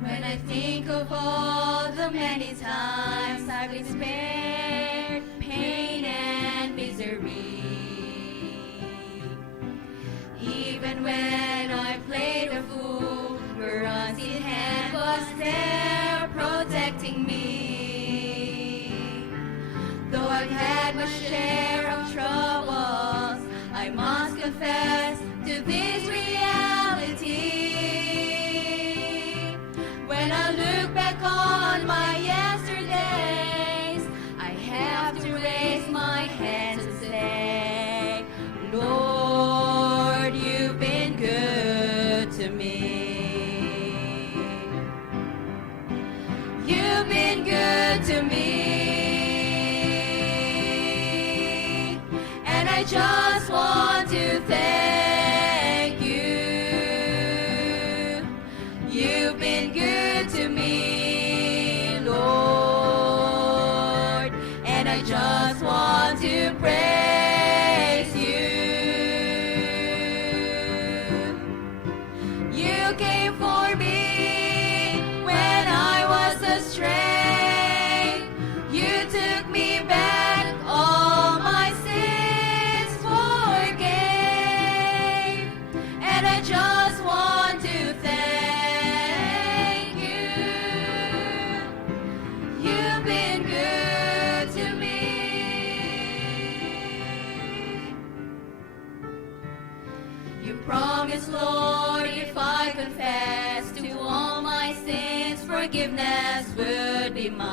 When I think of all the many times I've been spared pain and misery, even when I played a fool, your unseen hand was there protecting me. Though I've had my share of troubles, I must confess to this reality. When I look back on my yesterdays, I have to raise my hands and say, Lord, you've been good to me. You've been good to me. And I just want to thank you. You've been good to me, Lord, and I just want to praise you. You came for me when I was astray. You took me back, all my sins forgave, and I just want to thank You've been good to me. You promised, Lord, if I confess to all my sins, forgiveness would be mine.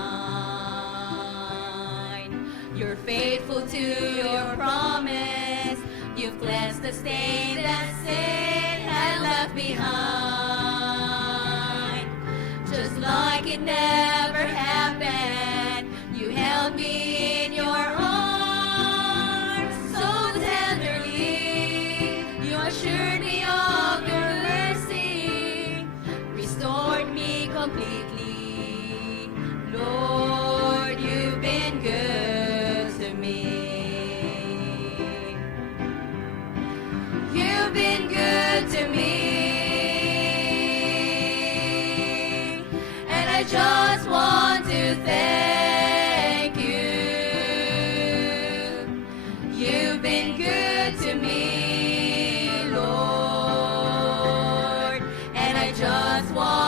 You're faithful to your promise. You've cleansed the stain that sin had left behind. Just like it never happened, you held me in your arms so tenderly. You assured me of your mercy, restored me completely. Lord, you've been good to me. You've been good to me. I just want to thank you. You've been good to me, Lord, and I just want